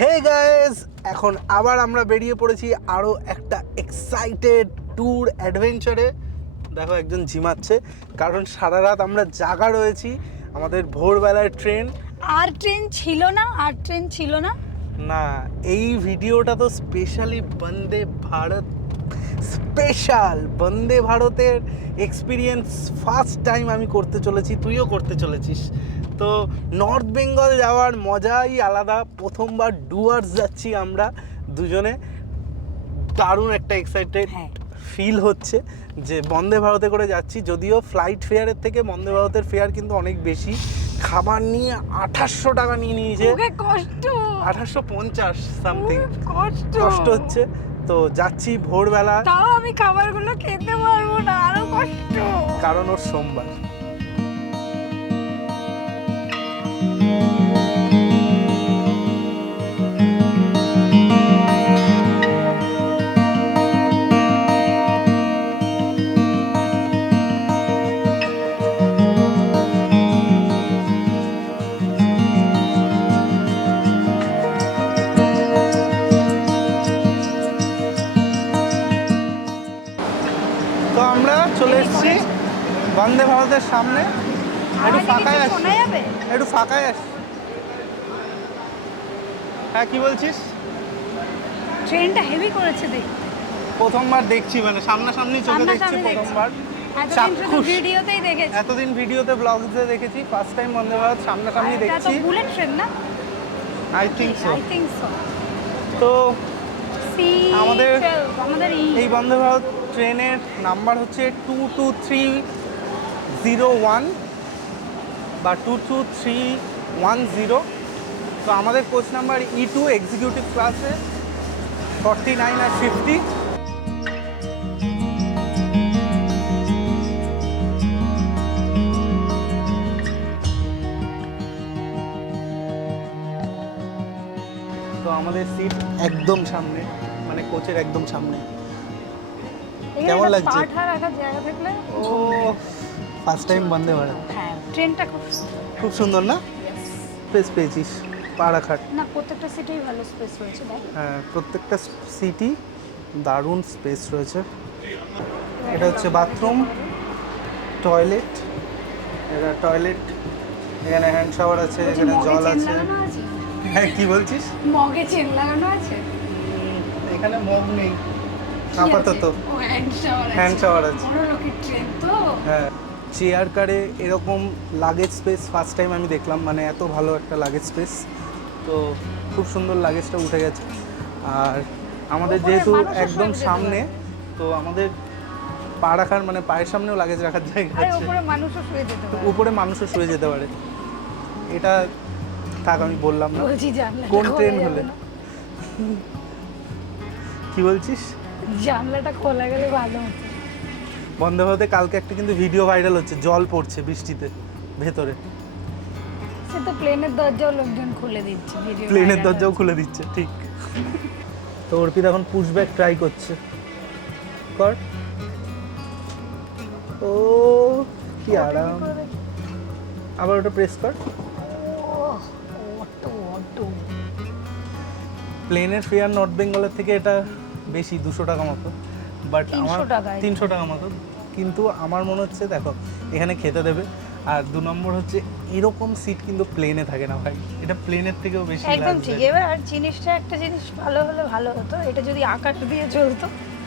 Hey guys, এখন আবার আমরা বেরিয়ে পড়েছি আরও একটা এক্সাইটেড ট্যুর অ্যাডভেঞ্চারে। দেখো একজন ঝিমাচ্ছে, কারণ সারা রাত আমরা জাগা রয়েছি। আমাদের ভোরবেলার ট্রেন। আর ট্রেন ছিল না না, এই ভিডিওটা তো স্পেশালি বন্দে ভারত স্পেশাল। বন্দে ভারতের এক্সপিরিয়েন্স ফার্স্ট টাইম আমি করতে চলেছি, তুইও করতে চলেছিস। তো নর্থ বেঙ্গল যাওয়ার মজাই আলাদা। প্রথমবার ডুয়ার্স যাচ্ছি আমরা দুজনে। দারুণ একটা এক্সাইটেড ফিল হচ্ছে যে বন্দে ভারতে করে যাচ্ছি। যদিও ফ্লাইট ফেয়ারের থেকে বন্দে ভারতের ফেয়ার কিন্তু অনেক বেশি। খাবার নিয়ে 2800 টাকা নিয়ে নিয়েছে। কষ্ট 2850 সামথিং। কষ্ট হচ্ছে। তো যাচ্ছি ভোরবেলা, তাও আমি খাবারগুলো খেতে পারবো না, আরো কষ্ট। কারণ ওর সোমবার। তো আমরা চলে এসেছি বন্দে ভারতের সামনে। একটু ফাঁকায় আস, শোনা যাবে? একটু ফাঁকায় আস। হ্যাঁ, কি বলছিস? ট্রেনটা হেভি করেছে দেখ। প্রথমবার দেখছি, মানে সামনাসামনি চোখে দেখছি প্রথমবার। চাক্ষুষ। ভিডিওতেই দেখেছি। এতদিন ভিডিওতে ব্লগসে দেখেছি, ফার্স্ট টাইম বন্দে ভারত সামনাসামনি এটা তো দেখছি। বুলেট ট্রেন না? I think so. তো আমাদের আমাদের এই বন্দে ভারত ট্রেনের নাম্বার হচ্ছে 22301 বা 22310। তো আমাদের কোচ নাম্বার E2 এক্সিকিউটিভ ক্লাসে 49 আর 50। তো আমাদের সিট একদম সামনে, মানে কোচের একদম সামনে। কেমন লাগছে? পাঠা রাখার জায়গা থাকলে ও, ফার্স্ট টাইম বন্দে ভারত। হ্যাঁ, ট্রেনটা খুব সুন্দর না? স্পেস পেয়েছিস পা রাখার? না, প্রত্যেকটা সিটেই ভালো স্পেস রয়েছে দেখ। হ্যাঁ, প্রত্যেকটা সিটই দারুণ স্পেস রয়েছে। এটা হচ্ছে বাথরুম, টয়লেট। এটা টয়লেট, এখানে হ্যান্ড শাওয়ার আছে, এখানে জল আছে। হ্যাঁ, কি বলছিস? মগে চেন লাগানো আছে? এখানে মগ নেই আপাতত, হ্যান্ড শাওয়ার আছে। ট্রেন তো। হ্যাঁ, চেয়ার কারে এরকম লাগেজ স্পেস ফার্স্ট টাইম আমি দেখলাম, মানে এত ভালো একটা লাগেজ স্পেস। তো খুব সুন্দর লাগেজটা উঠে গেছে। আর আমাদের যেহেতু একদম সামনে, তো আমাদের পা রাখার, মানে পায়ের সামনেও লাগেজ রাখার জায়গা আছে। উপরে মানুষও শুয়ে যেতে পারে। উপরে মানুষও শুয়ে যেতে পারে। এটা থাক, আমি বললাম না বলছি জানলা কোন ট্রেন হলে। কি বলছিস? জানলাটা খোলা গেলে ভালো হতো। বন্দে ভারতে কালকে একটা কিন্তু ভিডিও ভাইরাল হচ্ছে, জল পড়ছে বৃষ্টিতে ভেতরে। সে তো প্লেনের দরজাও লোকজন খুলে দিচ্ছে, ভিডিও প্লেনের দরজাও খুলে দিচ্ছে, ঠিক। তো অর্পিত এখন পুশব্যাক ট্রাই করছে। কর। ও কি আরাম। আবার ওটা প্রেস কর। প্লেনের ফেয়ার নর্থ বেঙ্গলের থেকে এটা বেশি, 200 টাকা মতো। বাট আমার 300 টাকা মতো। কিন্তু আমার মনে হচ্ছে, দেখো এখানে খেতে দেবে, আর 2 নম্বর হচ্ছে এরকম সিট কিন্তু প্লেনে থাকে না ভাই। এটা প্লেনের থেকেও বেশি একদম ঠিক। এবার আর জিনিসটা, একটা জিনিস ভালো হলে ভালো হতো, এটা যদি আকাশ দিয়ে চলতো।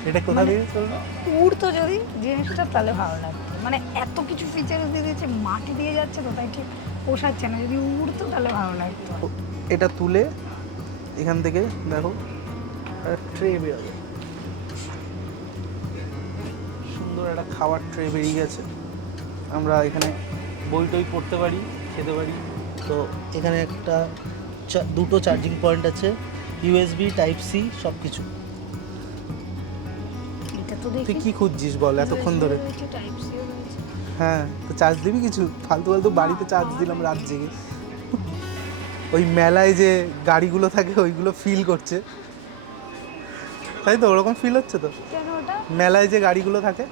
এটা কোথা দিয়ে চলবে? উড়তো যদি জিনিসটা, তাহলে ভালো লাগতো। মানে এত কিছু ফিচার্স দিয়ে দিয়েছে, মাটি দিয়ে যাচ্ছে তো, তাই ঠিক পোষাচ্ছে না। যদি উড়তো তাহলে ভালো লাগতো। এটা তুলে এখান থেকে দেখো ট্রে বেরোবে, সুন্দর একটা খাওয়ার ট্রে বেরিয়ে গেছে। আমরা এখানে বই টই পড়তে পারি, খেতে পারি। তো এখানে একটা দুটো চার্জিং পয়েন্ট আছে, ইউএসবি টাইপ সি সব কিছু। এটা তো তুই দেখি কি খুঁজছিস বল এতক্ষণ ধরে? টাইপ সি রয়েছে। হ্যাঁ, তো চার্জ দিবি কিছু? ফালতু ফালতু বাড়িতে চার্জ দিলাম রাত জেগে। ওই মেলায় যে গাড়িগুলো থাকে ওইগুলো ফিল করছে, তাই তো? ওরকম ফিল হচ্ছে তো কেন ওটা? মেলায় যে গাড়িগুলো থাকে।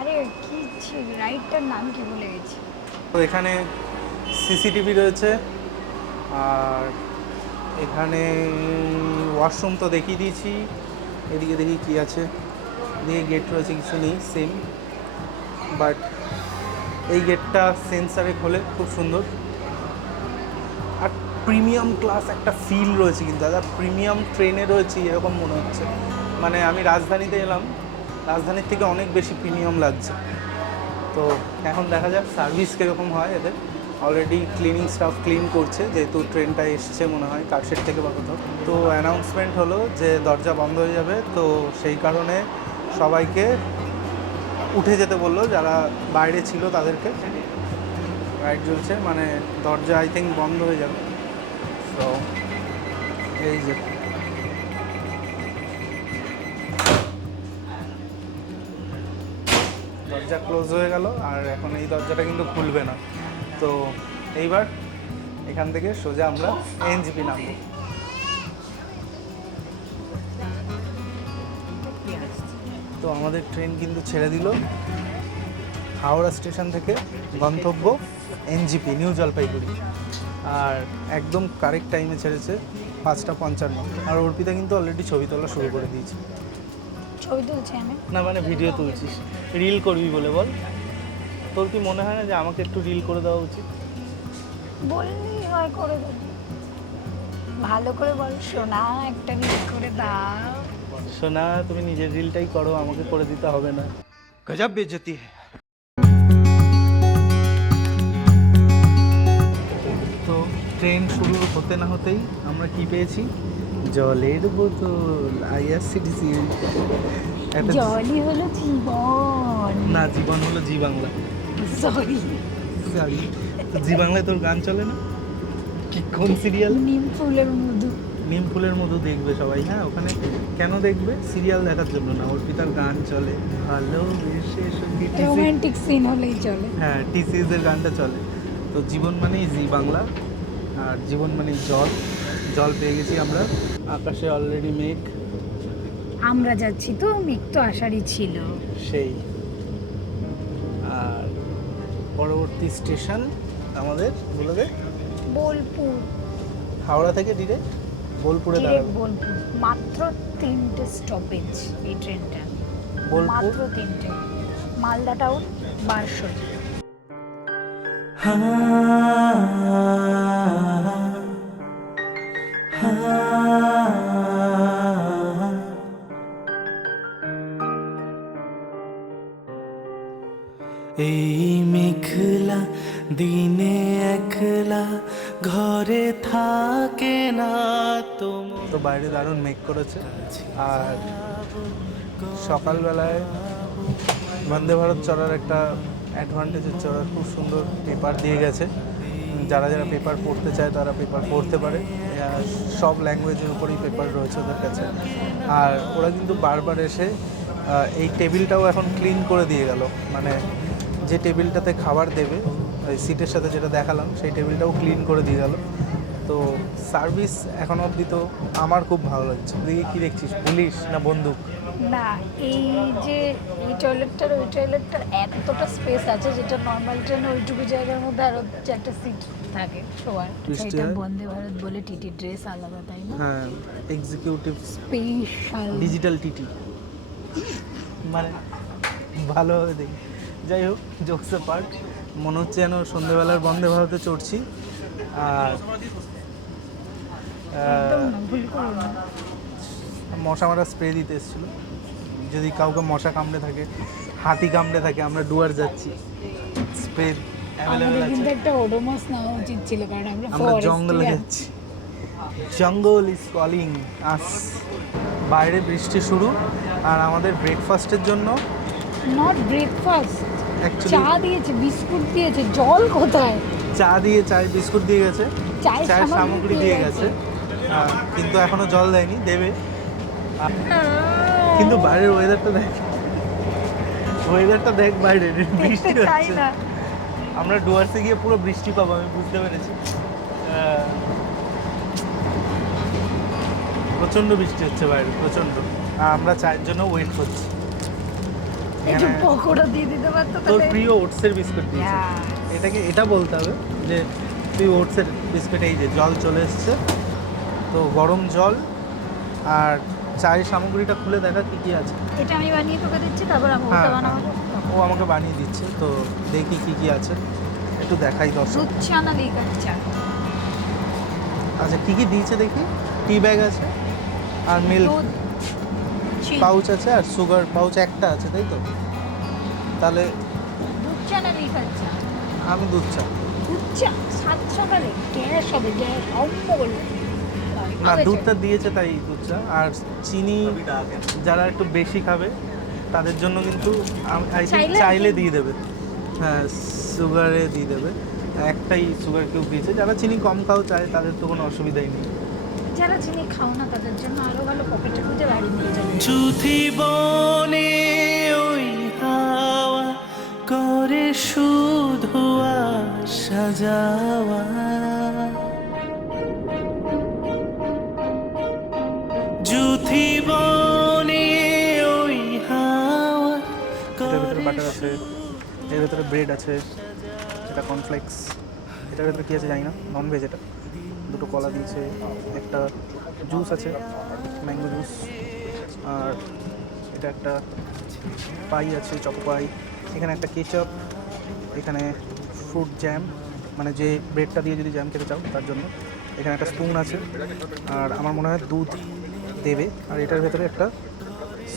আরে কি রাইডটার নাম কি ভুলে গেছি। তো এখানে সিসিটিভি রয়েছে, আর এখানে ওয়াশরুম তো দেখিয়ে দিয়েছি। এদিকে দেখি কি আছে, এদিকে গেট রয়েছে, কিছু নেই, সেম। বাট এই গেটটা সেন্সারে খোলে, খুব সুন্দর। আর প্রিমিয়াম ক্লাস একটা ফিল রয়েছে, কিন্তু দাদা প্রিমিয়াম ট্রেনে রয়েছে এরকম মনে হচ্ছে। মানে আমি রাজধানীতে এলাম, রাজধানীর থেকে অনেক বেশি প্রিমিয়াম লাগছে। তো এখন দেখা যাক সার্ভিস কীরকম হয় এদের। অলরেডি ক্লিনিং স্টাফ ক্লিন করছে, যেহেতু ট্রেনটা এসছে মনে হয় কারশেড থেকে বা কোথাও। তো অ্যানাউন্সমেন্ট হলো যে দরজা বন্ধ হয়ে যাবে, তো সেই কারণে সবাইকে উঠে যেতে বললো, যারা বাইরে ছিল তাদেরকে। লাইট জ্বলছে, মানে দরজা আই থিঙ্ক বন্ধ হয়ে যাবে। তো এই যে দরজা ক্লোজ হয়ে গেল, আর এখন এই দরজাটা কিন্তু খুলবে না। তো এইবার এখান থেকে সোজা আমরা এনজিপি নামবো। তো আমাদের ট্রেন কিন্তু ছেড়ে দিল হাওড়া স্টেশন থেকে, গন্তব্য এনজিপি নিউ জলপাইগুড়ি। আর একদম কারেক্ট টাইমে ছেড়েছে, 5:55। আর অর্পিতা কিন্তু অলরেডি ছবি তোলা শুরু করে দিয়েছে। ছবি তুলছি আমি না মানে ভিডিও তুলছিস, রিল করবি বলে বল। তোর কি মনে হয় না যে আমাকে একটু রিল করে দেওয়া উচিত? বললি হয় করে দেবো, ভালো করে বল সোনা একটা রিল করে দাও। শোনা, তুমি নিজের রিলটাই করো, আমাকে করে দিতে হবে না। गजब बेइज्जती है। তো ট্রেন শুরু হতে না হতেই আমরা কি পেয়েছি? জলের বোতল, আইআরসিটিসি। জলই হলো জীবন। না, জীবন হলো জি বাংলা। Sorry, sorry. তো জি বাংলায় তোর গান চলে না? কি কোন সিরিয়াল? নিম ফুলের মধু। নিম ফুলের মধু দেখবে সবাই। হ্যাঁ, ওখানে কেন দেখবে? সিরিয়াল দেখার জন্য না, অর্পিতার গান চলে। ভালোবেসে সঙ্গী রোমান্টিক সিন হলেই চলে। হ্যাঁ, টিসিএস এর গানটা চলে। তো জীবন মানেই জি বাংলা, আর জীবন মানেই জল। জল পেয়ে গেছি আমরা। আকাশে অলরেডি মেঘ। আমরা যাচ্ছি তো, মেঘ তো আসারই ছিল। সেই। আর পরবর্তী স্টেশন আমাদের বলে দে। বোলপুর। হাওড়া থেকে ডিরেক্ট বোলপুরে ডিরেক্ট দাঁড়াবে। বোলপুর। মাত্র 3টে স্টপেজ এই ট্রেনটা, বোলপুর। মাত্র 3টে। মালদা টাউন, বারসই। এই মেঘলা দিনে একলা ঘরে থাকে না তোমার। তো বাইরে দারুণ মেঘ করেছে। আর সকালবেলায় বন্দে ভারত চড়ার একটা অ্যাডভান্টেজের চড়ার খুব সুন্দর পেপার দিয়ে গেছে। যারা যারা পেপার পড়তে চায় তারা পেপার পড়তে পারে। সব ল্যাঙ্গুয়েজের উপরেই পেপার রয়েছে ওদের কাছে। আর ওরা কিন্তু বারবার এসে এই টেবিলটাও এখন ক্লিন করে দিয়ে গেল। মানে যে টেবিলটাতে খাবার দেবে, ওই সিটের সাথে যেটা দেখালাম, সেই টেবিলটাও ক্লিন করে দিয়ে গেল। তো সার্ভিস এখন অবধি তো আমার খুব ভালো লাগছে। দেখি কী দেখছিস, পুলিশ না বন্দুক? না, এই যে এই টয়লেটটার ওই টয়লেটটার এতটা স্পেস আছে, যেটা নর্মাল ট্রেনে ওইটুকু জায়গার মধ্যে আরো 4টা সিট থাকে শোয়ার। Twist এটা হয়। বন্দে ভারত বলে টিটি ড্রেস আলাদা, তাই না? হ্যাঁ, এক্সিকিউটিভ স্পেশাল ডিজিটাল টিটি, মানে ভালোভাবে দেখি। যাই হোক, জোকস পার্ট। মনে হচ্ছে যেন সন্ধ্যেবেলার বন্দে ভারতে চড়ছি। আর একদম না, ভুল করো না। মশা মারা স্প্রে দিতে এসেছিলো, যদি কাউকে মশা কামড়ে থাকে, হাতি কামড়ে থাকে, আমরা ডুয়ার যাচ্ছি, স্প্রে অ্যাভেলেবেল আমাদের আছে। কিন্তু একটা ওডোমস নেওয়া উচিত ছিল, কারণ আমরা আমরা জঙ্গলে যাচ্ছি, জঙ্গল ইজ কলিং আস। বাইরে বৃষ্টি শুরু। আর আমাদের ব্রেকফাস্টের জন্য নট ব্রেকফাস্ট, অ্যাকচুয়ালি চা দিয়েছে, বিস্কুট দিয়েছে, জল কোথায়? চা দিয়ে, চায় বিস্কুট দিয়ে গেছে, চায়ের চায়ের সামগ্রী সামগ্রী দিয়ে গেছে। কিন্তু এখনো জল দেয়নি, দেবে। কিন্তু বাইরের ওয়েদারটা দেখ, ওয়েদারটা দেখ বাইরের, বৃষ্টি দেখতে চাই হচ্ছে। না। আমরা ডুয়ার্সে গিয়ে পুরো বৃষ্টি পাবো, আমি বুঝতে পেরেছি। প্রচণ্ড বৃষ্টি হচ্ছে বাইরে, প্রচণ্ড। আর আমরা চায়ের জন্য ওয়েট করছি। একটু এখানে পকোড়া দিয়ে দিতে পারতো তোর তাহলে। প্রিয় ওটসের বিস্কুট দিয়েছে। Yeah. এটাকে এটা বলতে হবে যে তুই ওটসের বিস্কুট, এই যে জল চলে এসছে। তো গরম জল আর চায়ের সামগ্রীটা খুলে দেখা কী কী আছে। এটা আমি বানিয়ে তোকে দিচ্ছি, তারপর আমি হ্যাঁ, ওটা বানাবো। ও আমাকে বানিয়ে দিচ্ছে, তো দেখি কী কী আছে একটু দেখাই দর্শক। দুধ চা না লিকার চা? আচ্ছা কী কী দিয়েছে দেখি। টি ব্যাগ আছে আর মিল্ক দুধ, চিনি। পাউচ আছে আর সুগার পাউচ একটা আছে, তাই তো? তাহলে দুধ চা না লিকার চা? আমি দুধ চা। দুধ চা 7 সকালে গ্যাস হবে, গ্যাস অম্বল। না, দুধটা দিয়েছে তাই দুধ চা। আর চিনি যারা একটু বেশি খাবে তাদের জন্য কিন্তু চাইলে দিয়ে দেবে। হ্যাঁ, সুগারে দিয়ে দেবে। একটাই সুগার কিউব দিয়েছে। যারা চিনি কম খাও চায় তাদের তো কোনো অসুবিধাই নেই। যারা চিনি খাও না তাদের জন্য আরো ভালো পকেটে খুঁজে বাড়ি নিয়ে যাবে। চুথি বনে ওই হাওয়া করে শুধু আসা যাওয়া, জুথি বনে ওই হাওয়া এটার ভিতরে করে বাটার আছে, এর ভিতরে ব্রেড আছে, এটা কর্নফ্লেক্স। এটার ভিতরে কী আছে জানি না, ননভেজ এটা। দুটো কলা দিয়েছে, একটা জুস আছে, ম্যাঙ্গো জুস। আর এটা একটা পাই আছে, চকো পাই। এখানে একটা কেচাপ, এখানে ফ্রুট জ্যাম, মানে যে ব্রেডটা দিয়ে যদি জ্যাম খেতে চাও তার জন্য। এখানে একটা স্পুন আছে, আর আমার মনে হয় দুধ দেবে। আর এটার ভেতরে একটা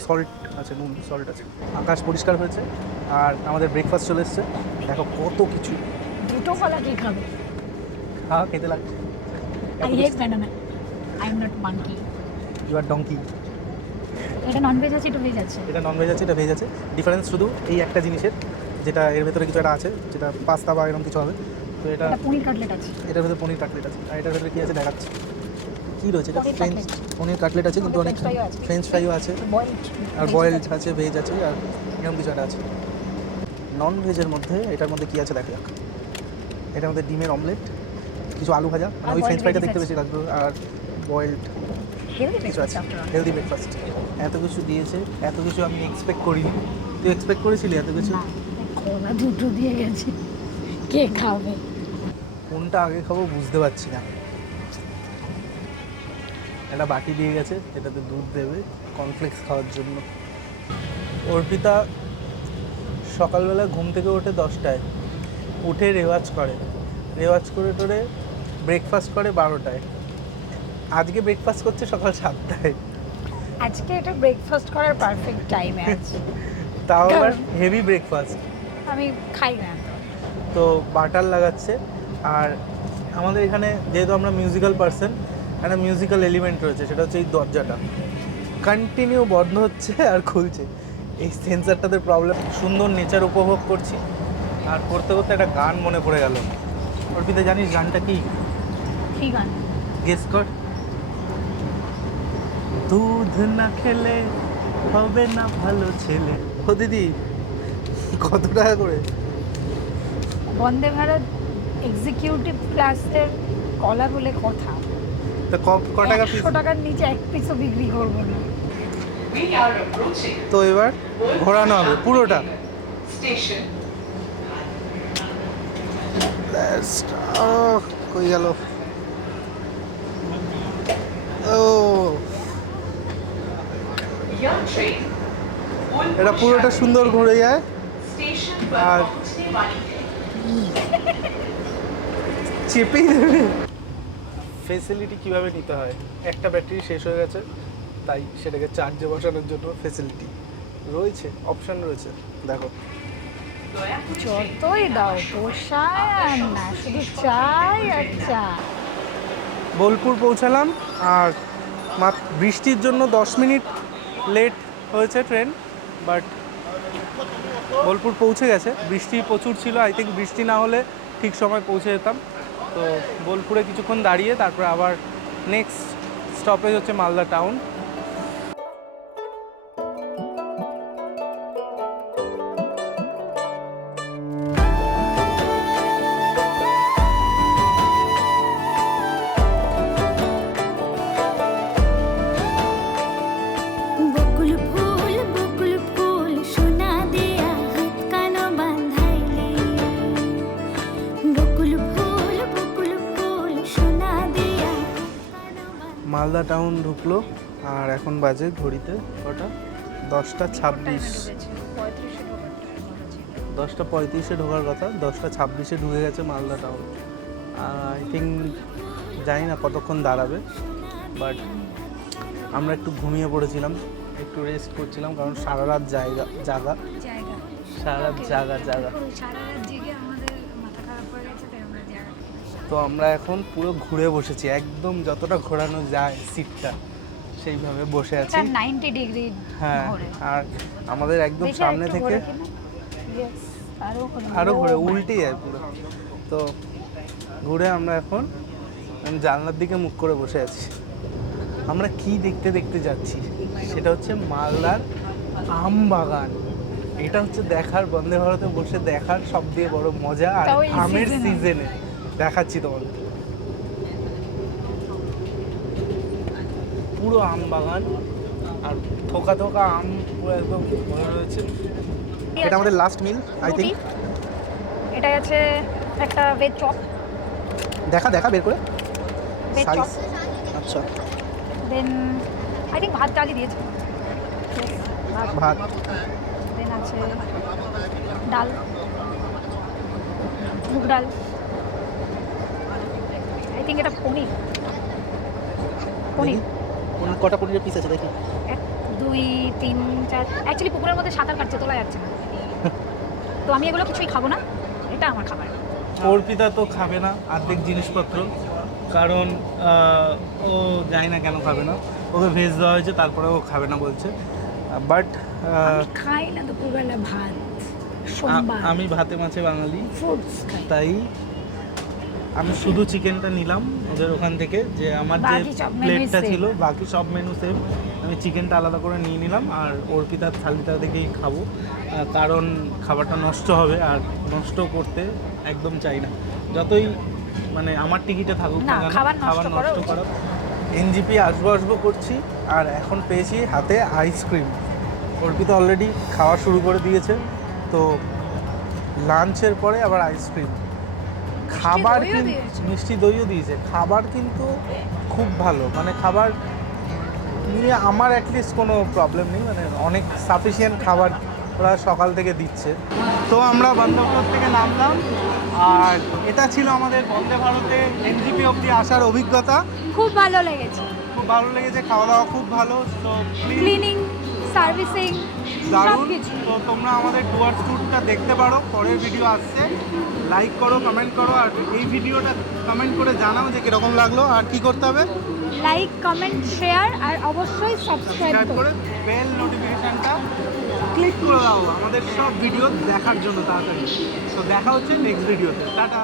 সল্ট আছে, নুন সল্ট আছে। আকাশ পরিষ্কার হয়েছে আর আমাদের ব্রেকফাস্ট চলে এসছে। দেখো কত কিছু। দুটো কলা কে খাবে? হ্যাঁ, খেতে লাগছে। I hate banana, I am not monkey. You are donkey. এটা ননভেজ আছে, এটা ভেজ আছে। এটা ননভেজ আছে, এটা ভেজ আছে। ডিফারেন্স শুধু এই একটা জিনিসের, যেটা এর ভেতরে কিছু একটা আছে, যেটা পাস্তা বা এরকম কিছু হবে। তো এটা এটা পনির কাটলেট আছে। এটার ভেতরে পনির কাটলেট আছে। আর এটার ভেতরে কী আছে দেখাচ্ছে। কী রয়েছে এটা? পনির ফ্রেঞ্চ কাটলেট। পনির কাটলেট আছে, কিন্তু অনেক ফ্রেঞ্চ ফ্রাইও আছে। ফ্রেঞ্চ ফ্রাইও আছে, বয়েলড আর বয়েলড আছে, ভেজ আছে, আর এরকম কিছু একটা আছে। নন ভেজের মধ্যে এটার মধ্যে কী আছে দেখা যাক। এটার মধ্যে ডিমের অমলেট, কিছু আলু ভাজা, মানে আর ওই boiled ফ্রেঞ্চ ফ্রাইটা veggies দেখতে আছে। বেশি লাগবে, আর বয়েলড হেলদি কিছু আছে, ব্রেকফাস্ট। Healthy breakfast. এত কিছু দিয়েছে, এত কিছু আমি এক্সপেক্ট করিনি। তুই এক্সপেক্ট করেছিলি এত কিছু? না, কলা দুটো দিয়ে গেছে, কে খাবে? কোনটা আগে খাবো বুঝতে পারছি না। একটা বাটি দিয়ে গেছে, এটাতে দুধ দেবে কর্নফ্লেক্স খাওয়ার জন্য। অর্পিতা সকালবেলা ঘুম থেকে ওঠে 10টায়, উঠে রেওয়াজ করে টোরে ব্রেকফাস্ট করে 12টায়। আজকে ব্রেকফাস্ট করছে সকাল 7টায়। আজকে এটা ব্রেকফাস্ট করার পারফেক্ট টাইম আছে। তাও আবার হেভি ব্রেকফাস্ট। আমি খাই না তো। তো বাটার লাগাচ্ছে। আর আমাদের এখানে যেহেতু আমরা মিউজিক্যাল পার্সন, একটা মিউজিক্যাল এলিমেন্ট রয়েছে, সেটা হচ্ছে এই দরজাটা কন্টিনিউ বন্ধ হচ্ছে আর খুলছে। এই সেন্সারটাতে প্রবলেম। সুন্দর নেচার উপভোগ করছি, আর করতে করতে একটা গান মনে পড়ে গেল। অর্পিতা জানিস গানটা কি? কি গান? গেস কর। দুধ না খেলে হবে না ভালো ছেলে। ও দিদি, কত টাকা করে? বন্দে ভারত এক্সিকিউটিভ ক্লাসের কলা বলে কথা। তা ক টাকা পিস? 100 টাকার নিচে এক পিসও বিক্রি করবো না। তো এবার ঘোরানো হবে পুরোটা। কই গেল? ও, এটা পুরোটা সুন্দর ঘুরে যায়। আর চেপেই দেবে। ফেসিলিটি কীভাবে নিতে হয়? একটা ব্যাটারি শেষ হয়ে গেছে, তাই সেটাকে চার্জে বসানোর জন্য ফেসিলিটি রয়েছে, অপশান রয়েছে। দেখো, যতই দাও পোষায় আর না, শুধু চাই আর চা। বোলপুর পৌঁছালাম, আর বৃষ্টির জন্য 10 মিনিট লেট হয়েছে ট্রেন, বাট বোলপুর পৌঁছে গেছে। বৃষ্টি প্রচুর ছিল, আই থিঙ্ক বৃষ্টি না হলে ঠিক সময় পৌঁছে যেতাম। তো বোলপুরে কিছুক্ষণ দাঁড়িয়ে তারপরে আবার নেক্সট স্টপেজ হচ্ছে মালদা টাউন। বকুল ফুল সোনা দিয়া হাত কানো বান্ধাইলি। বকুল ফুল সোনা দিয়া হাত কানো মালদা টাউন ঢুকলো আর এখন বাজে ঘড়িতে কটা 10:26। 10:35-এ ঢোকার কথা, 10:26-এ ঢুকে গেছে মালদা টাউন। আই থিঙ্ক জানি না কতক্ষণ দাঁড়াবে, বাট আমরা একটু ঘুমিয়ে পড়েছিলাম, একটু রেস্ট করছিলাম, কারণ সারা রাত জাগা। তো আমরা এখন পুরো ঘুরে বসেছি, একদম যতটা ঘোরানো যায় সিটটা সেইভাবে বসে আছি। 90 ডিগ্রি। হ্যাঁ, আর আমাদের একদম সামনে থেকে আরো ঘুরে উল্টে যায় পুরো। তো ঘুরে আমরা এখন জানলার দিকে মুখ করে বসে আছি। আমরা কি দেখতে দেখতে যাচ্ছি সেটা হচ্ছে মালদার আম বাগান। এটা হচ্ছে দেখার, বন্দে ভারতে বসে দেখার সব দিয়ে বড় মজা। আর তাও এই আমের season-এ। সিজনে দেখাচ্ছি তোমাদের পুরো আম বাগান, আর থোকা থোকা আম পুরো একদম ভরে রয়েছে। এটা আমাদের লাস্ট মিল আই থিঙ্ক। এটা আছে একটা ভেজ চপ, দেখা বের করে ভেজ সাইজ। চপ। আচ্ছা, দেন আই থিঙ্ক ভাত ডালি দিয়েছে। ভাত, দেন আছে ডাল, মুগ ডাল। আই থিঙ্ক এটা পনির। কটা পনিরের পিস আছে দেখি। 1 2 3 4। অ্যাকচুয়ালি পুকুরের মধ্যে সাঁতার কাটছে, তোলা যাচ্ছে না, তো আমি এগুলো কিছুই খাবো না, এটা আমার খাবার। অর্পিতা তো খাবে না অর্ধেক জিনিসপত্র, কারণ ও জানি না কেন খাবে না। ওকে ভেজ দেওয়া হয়েছে, তারপরে ও খাবে না বলছে। বাট আমি খাই না দুপুরবেলা ভাত, সোমবার আমি ভাতে মাছে বাঙালি, ফ্রুটস খাই। তাই আমি শুধু চিকেনটা নিলাম ওদের ওখান থেকে। যে আমার যে বাকি সব menu প্লেটটা same। ছিল, বাকি সব মেনু সেম, আমি চিকেনটা আলাদা করে নিয়ে নিলাম। আর অর্পিতার থালিটা দেখেই খাবো, কারণ খাবারটা নষ্ট হবে, আর নষ্ট করতে একদম চাই না। যতই মানে আমার টিকিটে থাকুক না, না কেন, খাবার খাবার নষ্ট করা নষ্ট করা। এনজিপি আসবো করছি, আর এখন পেয়েছি হাতে আইসক্রিম। অর্পিতা অলরেডি খাওয়া শুরু করে দিয়েছে, তো লাঞ্চের পরে আবার আইসক্রিম। খাবার দইও কিন্তু দিয়েছে। মিষ্টি দইও দিয়েছে। খাবার কিন্তু খুব ভালো, মানে খাবার নিয়ে আমার অ্যাটলিস্ট কোনো প্রবলেম নেই, মানে অনেক সাফিসিয়েন্ট খাবার ওরা সকাল থেকে দিচ্ছে। তো আমরা বন্দে ভারত থেকে নামলাম, আর এটা ছিল আমাদের বন্দে ভারতে এনজিপি অবধি আসার অভিজ্ঞতা। খুব ভালো লেগেছে, খুব ভালো লেগেছে, খাওয়া দাওয়া খুব ভালো। তো ক্লিনিং, সার্ভিসিং, দারুণ। সবকিছু। তো তোমরা আমাদের ডুয়ার্স ট্যুরটা দেখতে পারো, পরের ভিডিও আসছে। লাইক করো, কমেন্ট করো, আর এই ভিডিওটা কমেন্ট করে জানাও যে কীরকম লাগলো। আর কি করতে হবে? লাইক, কমেন্ট, শেয়ার, আর অবশ্যই সাবস্ক্রাইব সাবস্ক্রাইব করে বেল নোটিফিকেশনটা ক্লিক করে দাও আমাদের সব ভিডিও দেখার জন্য তাড়াতাড়ি। তো দেখা হচ্ছে নেক্সট ভিডিওতে। টাটা।